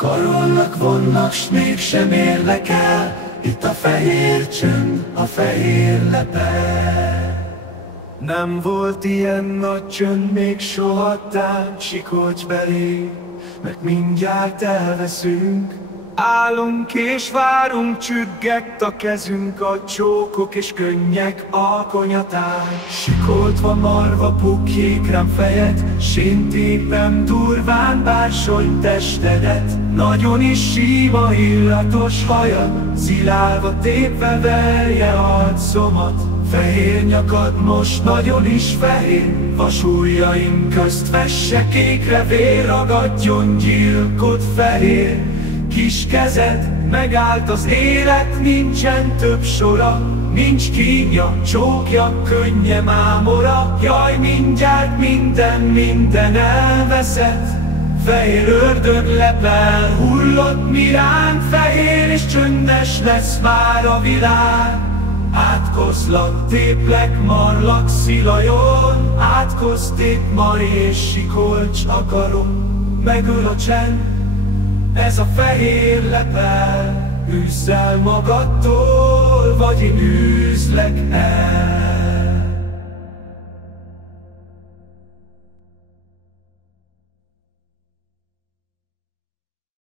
Karolnak, vannak, s mégsem érlek el. Itt a fehér csönd, a fehér lepel. Nem volt ilyen nagy csönd még soha, tán Sikolcs belé, mert mindjárt elveszünk. Állunk és várunk, csüggett a kezünk, a csókok és könnyek alkonyatán. Sikoltva marva bukjék rám fejed, s én tépem durván bársony testedet. Nagyon is sima illatos hajad, szilálva tépve verje arcomat. Fehér nyakad most nagyon is fehér, vasujjaim közt fesse kékre vér, ragadjon gyilkod fehér. Kis kezed, megállt az élet, nincsen több sora, nincs kínja, csókja, könnye mámora. Jaj, mindjárt minden elveszett, fehér ördög lepel, hullott mirán, fehér és csöndes lesz már a világ. Átkozlak, téplek, marlak szilajon, átkoz, tép, mar és Sikolcs akarom. Megöl a csend, ez a fehér lepel, űzz el magadtól, vagy én űzlek el.